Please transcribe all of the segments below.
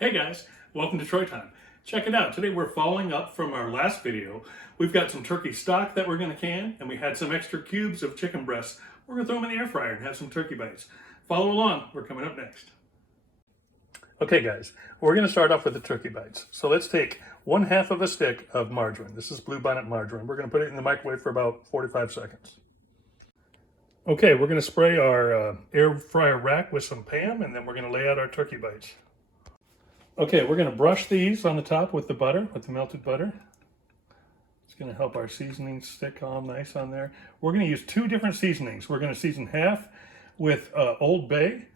Hey guys, welcome to Troy Time. Check it out. Today we're following up from our last video. We've got some turkey stock that we're going to can, and we had some extra cubes of chicken breasts. We're going to throw them in the air fryer and have some turkey bites. Follow along. We're coming up next. Okay guys, we're going to start off with the turkey bites. So let's take 1/2 of a stick of margarine. This is bluebonnet margarine. We're going to put it in the microwave for about 45 seconds. Okay, we're going to spray our air fryer rack with some Pam, and then we're going to lay out our turkey bites. Okay, we're going to brush these on the top with the butter, with the melted butter. It's going to help our seasoning stick all nice on there. We're going to use 2 different seasonings. We're going to season half with Old Bay,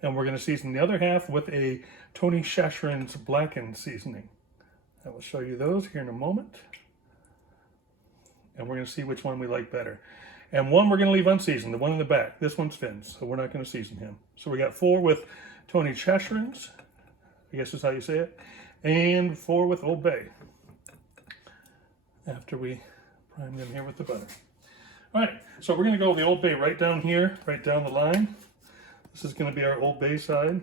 and we're going to season the other half with a Tony Chacheren's blackened seasoning. I will show you those here in a moment. And we're going to see which one we like better. And one we're going to leave unseasoned, the one in the back. This one's Finn's, so we're not going to season him. So we got 4 with Tony Chacheren's, I guess is how you say it, and 4 with Old Bay, after we prime them here with the butter. All right, so we're going to go with the Old Bay right down here, right down the line. This is going to be our Old Bay side.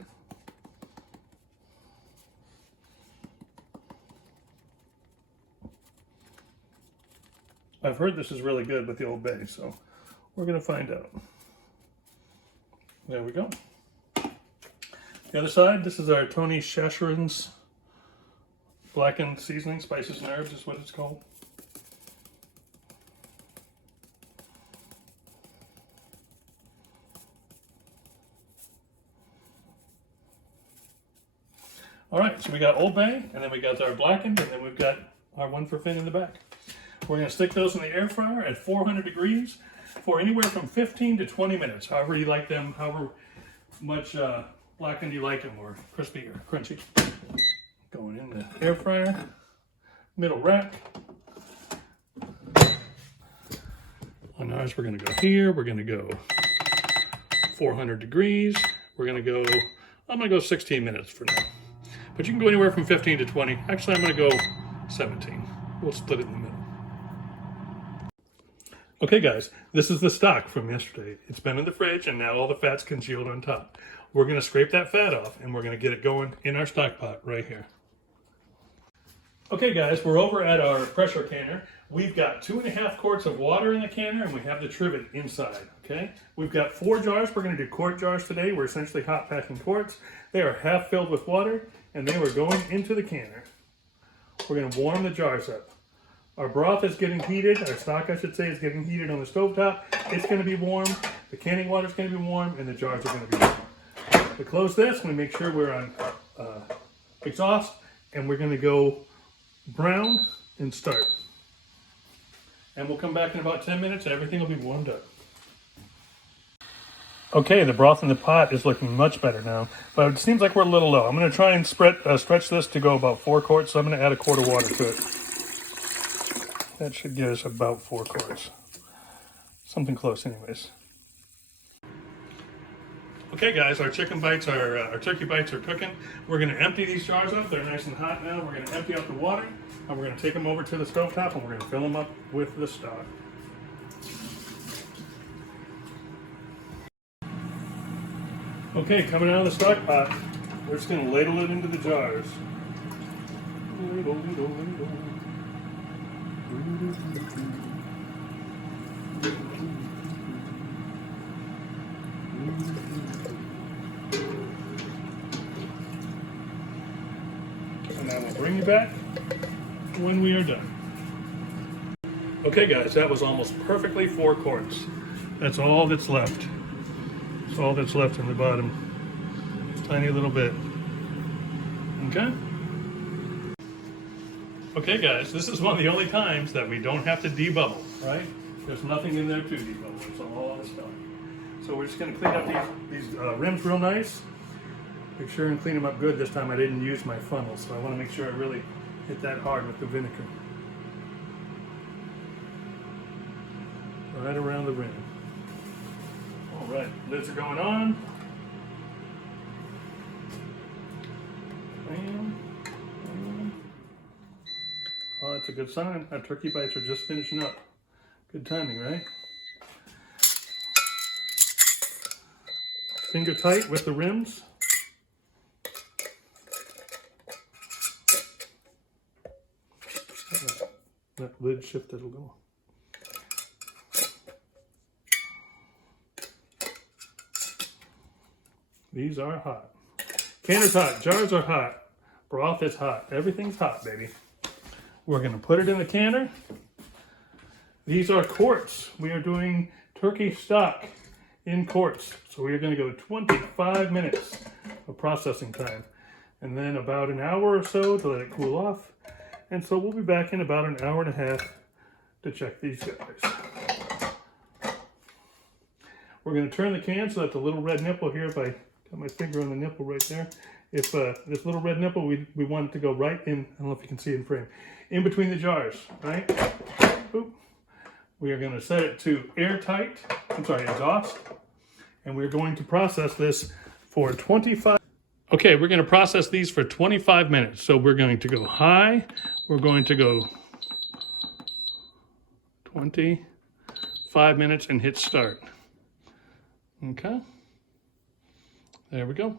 I've heard this is really good with the Old Bay, so we're going to find out. There we go. The other side, this is our Tony Chacheren's blackened seasoning, spices and herbs is what it's called. All right, so we got Old Bay, and then we got our blackened, and then we've got our one for Finn in the back. We're going to stick those in the air fryer at 400 degrees for anywhere from 15 to 20 minutes, however you like them, however much blackened you like them, or crispy or crunchy. Going in the air fryer, middle rack. On ours, we're going to go here. We're going to go 400 degrees. We're going to go, I'm going to go 16 minutes for now. But you can go anywhere from 15 to 20. Actually, I'm going to go 17. We'll split it in the middle. Okay guys, this is the stock from yesterday. It's been in the fridge and now all the fat's congealed on top. We're going to scrape that fat off and we're going to get it going in our stock pot right here. Okay guys, we're over at our pressure canner. We've got 2.5 quarts of water in the canner and we have the trivet inside, okay? We've got 4 jars. We're going to do quart jars today. We're essentially hot packing quarts. They are half filled with water and they were going into the canner. We're going to warm the jars up. Our broth is getting heated, our stock I should say is getting heated on the stovetop. It's going to be warm, the canning water is going to be warm, and the jars are going to be warm. We close this, we make sure we're on exhaust, and we're going to go brown and start. And we'll come back in about 10 minutes and everything will be warmed up. Okay, the broth in the pot is looking much better now, but it seems like we're a little low. I'm going to try and stretch this to go about 4 quarts, so I'm going to add a quart of water to it. That should give us about 4 quarts. Something close anyways. Okay guys, our chicken bites, our turkey bites are cooking. We're going to empty these jars up. They're nice and hot now. We're going to empty out the water and we're going to take them over to the stovetop and we're going to fill them up with the stock. Okay, coming out of the stock pot, we're just going to ladle it into the jars. Ladle, ladle, ladle. And I will bring you back when we are done. Okay guys, that was almost perfectly 4 quarts. That's all that's left. That's all that's left in the bottom. Just a tiny little bit. Okay? Okay guys, this is one of the only times that we don't have to debubble, right? There's nothing in there to debubble, it's all this stuff. So we're just gonna clean up these rims real nice. Make sure and clean them up good. This time I didn't use my funnel, so I wanna make sure I really hit that hard with the vinegar. Right around the rim. All right, lids are going on. Bam. Oh, that's a good sign. Our turkey bites are just finishing up. Good timing, right? Finger tight with the rims. that lid shifted a little. These are hot. Canner's hot, jars are hot, broth is hot, everything's hot, baby. We're gonna put it in the canner. These are quarts. We are doing turkey stock in quarts. So we are gonna go 25 minutes of processing time, and then about an hour or so to let it cool off. And so we'll be back in about an hour and a half to check these guys. We're gonna turn the can so that the little red nipple here, if I got my finger on the nipple right there, if this little red nipple, we want it to go right in, I don't know if you can see it in frame, in between the jars, right? Boop. We are gonna set it to airtight, exhaust, and we're going to process this for 25. Okay, we're gonna process these for 25 minutes. So we're going to go high, we're going to go 25 minutes and hit start. Okay, there we go.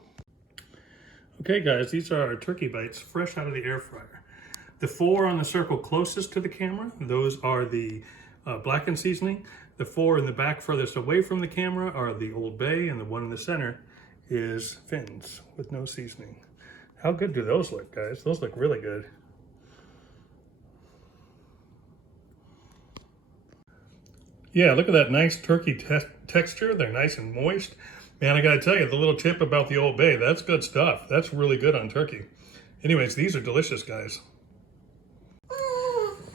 Okay guys, these are our turkey bites fresh out of the air fryer. The 4 on the circle closest to the camera, those are the blackened seasoning. The 4 in the back furthest away from the camera are the Old Bay, and the one in the center is fins with no seasoning. How good do those look, guys? Those look really good. Yeah, look at that nice turkey texture. They're nice and moist. Man, I gotta tell you, the little tip about the Old Bay, that's good stuff. That's really good on turkey. Anyways, these are delicious, guys.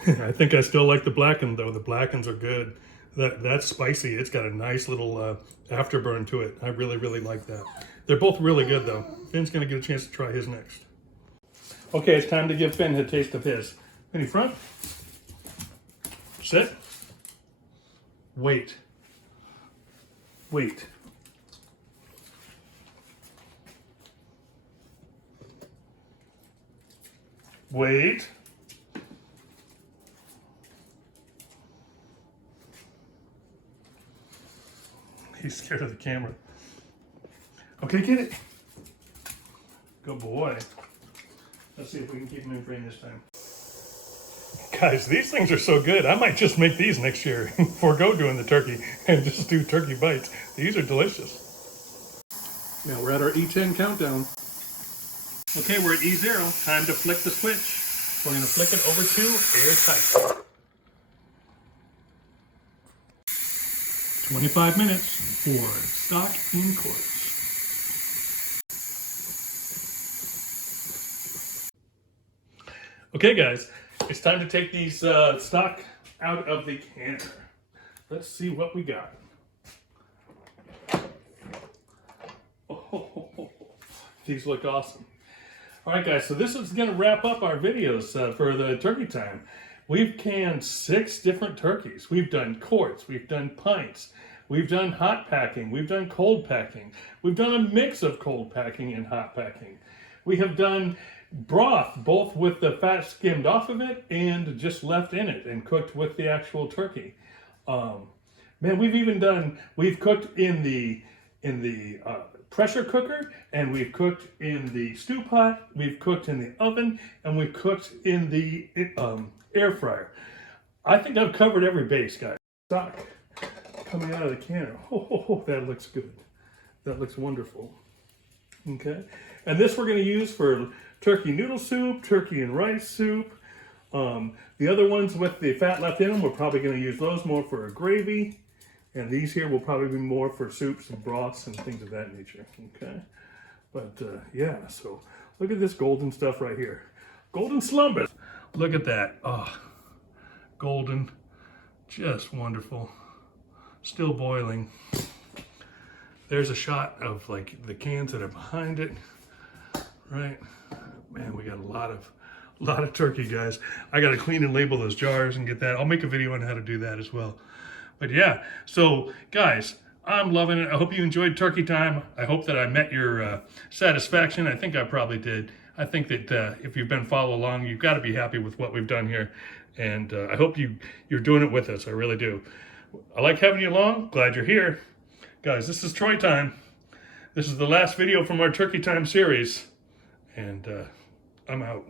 I think I still like the blackened though. The blackens are good. That's spicy. It's got a nice little afterburn to it. I really, really like that. They're both really good though. Finn's gonna get a chance to try his next. Okay, it's time to give Finn a taste of his. Finny front. Sit. Wait. Wait. Wait. He's scared of the camera. Okay, get it. Good boy. Let's see if we can keep him in frame this time. Guys, these things are so good. I might just make these next year. Forgo doing the turkey and just do turkey bites. These are delicious. Now we're at our E10 countdown. Okay, we're at E0. Time to flick the switch. We're going to flick it over to airtight. 25 minutes for stock in quarts. Okay guys, it's time to take these stock out of the canner. Let's see what we got. Oh, these look awesome. All right guys, so this is gonna wrap up our videos for the turkey time. We've canned 6 different turkeys. We've done quarts, we've done pints, we've done hot packing, we've done cold packing, we've done a mix of cold packing and hot packing. We have done broth, both with the fat skimmed off of it and just left in it and cooked with the actual turkey. Man, we've cooked in the pressure cooker, and we've cooked in the stew pot, we've cooked in the oven, and we've cooked in the air fryer. I think I've covered every base, guys. Stock coming out of the canner. Oh, that looks good. That looks wonderful. Okay, and this we're going to use for turkey noodle soup, turkey and rice soup. The other ones with the fat left in them, we're probably going to use those more for a gravy. And these here will probably be more for soups and broths and things of that nature. Okay, but yeah, so look at this golden stuff right here. Golden slumber. Look at that. Oh, golden. Just wonderful. Still boiling. There's a shot of like the cans that are behind it. Right, man, we got a lot of turkey, guys. I got to clean and label those jars and get that. I'll make a video on how to do that as well. But yeah, so guys, I'm loving it. I hope you enjoyed turkey time. I hope that I met your satisfaction. I think I probably did. I think that if you've been following along, you've got to be happy with what we've done here. And I hope you're doing it with us. I really do. I like having you along. Glad you're here. Guys, this is Troy time. This is the last video from our turkey time series. And I'm out.